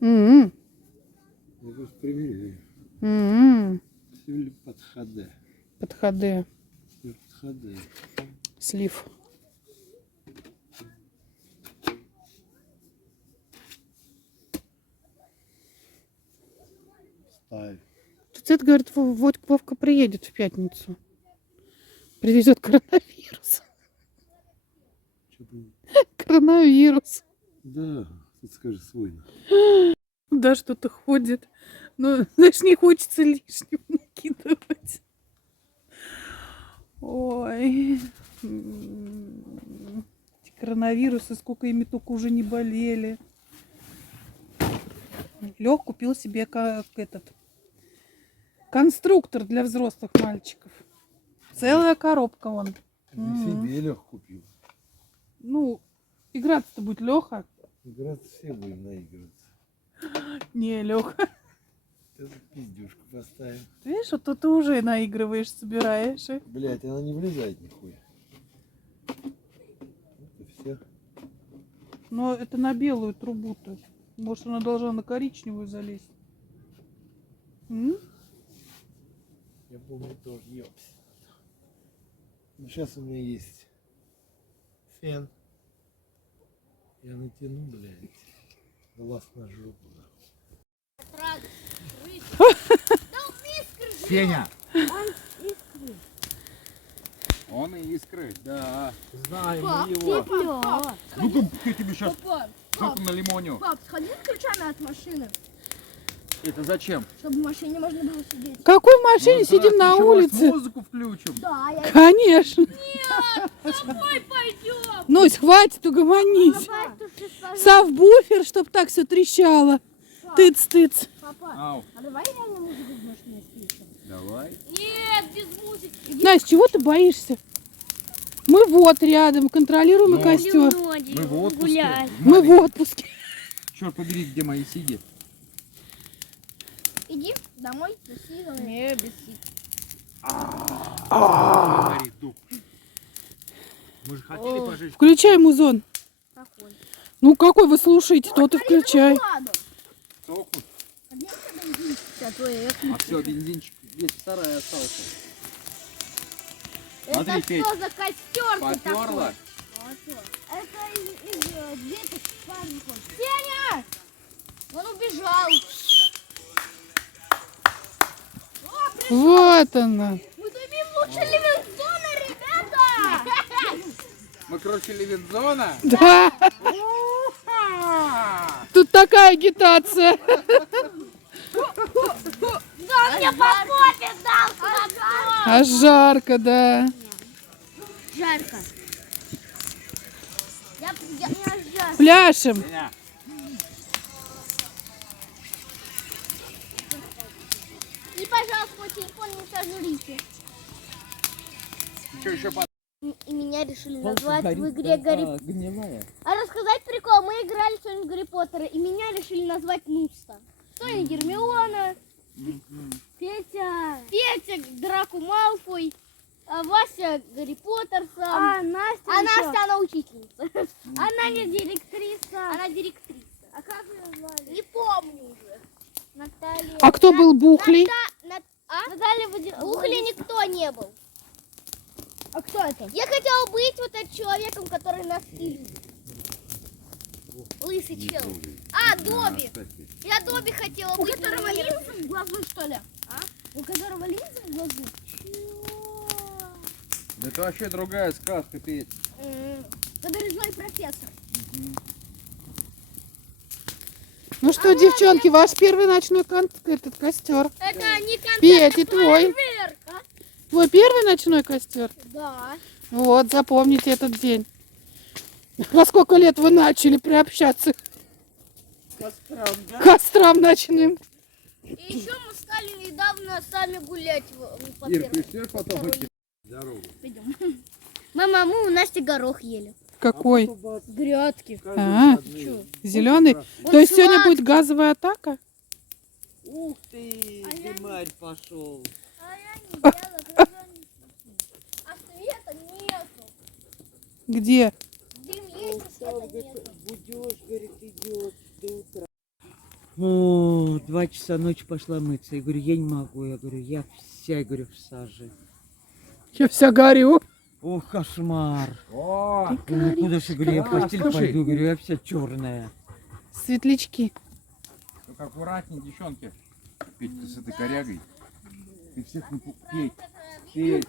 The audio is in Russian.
Я говорю, примерили. Под ХД. Под ХД. Под ХД. Слив. Ставь. Тут говорит, Вовка приедет в пятницу. Привезет коронавирус. Что будет? Коронавирус. Да, тут скажи свой. Да, что-то ходит. Но, знаешь, не хочется лишнего накидывать. Ой. Эти коронавирусы, сколько ими только уже не болели. Лёх купил себе как этот конструктор для взрослых мальчиков. Целая коробка вон. Себе Лёх купил. Ну, играться-то будет Лёха. Играться все будем наигрываться. Не, Лёха. Ты пиздюшку поставим. Ты видишь, вот тут ты уже наигрываешь, собираешь. Блять, она не влезает нихуя. Это все. Но это на белую трубу-то. Может, она должна на коричневую залезть. Я помню тоже, ёпс. Ну, сейчас у меня есть фен. Я натяну, блядь. Глаз на жопу. Сеня! Он и искры, да. Знаем Пап, мы его. Ну-ка, я тебе сейчас Пап, на лимоню. пап, сходи с ключами от машины, Это зачем? чтобы в машине можно было сидеть. В какой машине сидим на Еще раз улице? музыку включим. Да, я Конечно. домой пойдем. Нусь, хватит угомонись. Сабвуфер, чтоб так все трещало. Тыц-тыц. Папа, Ау, а давай реально музыку в машине включим? давай. Нет, без музыки. Настя, чего ты боишься? Мы вот рядом, контролируем Ну, костер. Мы в отпуске. Мы в отпуске. Черт побери, где мои сиди? Иди домой, засилуй. Не, без сил. Горит дуб. Мы же хотели пожить. Включай музон. Какой? Ну какой вы слушаете, тот и включай. Ладно. Сохнут. Сейчас твой А все, бензинчик весь вторая остался. Это Смотри, Петь, что за костер поперла. Это из деток парников. Сеня! Он убежал. Вот она. Мы дымим лучше Ливензона, ребята! Мы круче Левинзона. Да. Тут такая агитация. Да, мне по попе дал кулаком. А жарко, да. Жарко. Я жарко. Пляшем. Меня. И, пожалуйста, мой телефон не сожрите. Что еще по... И меня решили назвать в игре Гарри... А рассказать прикол, мы играли сегодня в Гарри Поттера, и меня решили назвать Нуста. Соня Гермиона, Петя Драко Малфой, а Вася Гарри Поттер сам. А Настя, она учительница. Она не директриса. Она директриса. А как ее звали? Не помню уже. Наталья. А кто был Бухлей? Наталья Бухлей никто не был. А кто это? Я хотела быть вот этим человеком, который нас и любит. Лысый чел. А, Добби. Я Добби хотела быть. У которого линзы в глазу, что ли? А? У которого линзы в глазу? Да это вообще другая сказка, Петь. Который злой профессор. Ну что, девчонки, ваш первый ночной этот костер. Это не концерт, Петь, и это твой. фейерверк, а? Твой первый ночной костер? Да. Вот, запомните этот день. Во сколько лет вы начали приобщаться к кострам ночным? И еще мы стали недавно сами гулять по Ир, первому. пришлешь потом эти... Здорово. Пойдем. Мама, мы у Насти горох ели. Какой? Грядки. А, зеленый. То есть сегодня будет газовая атака? Ух ты, дымарь пошел. А я не ела, а света нету. Где? Дым есть, а света нету. Будешь, говорит, идет до утра. О, 2 часа ночи пошла мыться. Я говорю, я не могу. Я говорю, я вся, я говорю, в саже. Я вся горю. Ох, кошмар. О, Ну куда же, говорю, я в постель слушай. пойду, говорю, я вся черная. Светлячки. только аккуратнее, девчонки. Петь, ты с этой корягой. Ты всех Петь, Петь.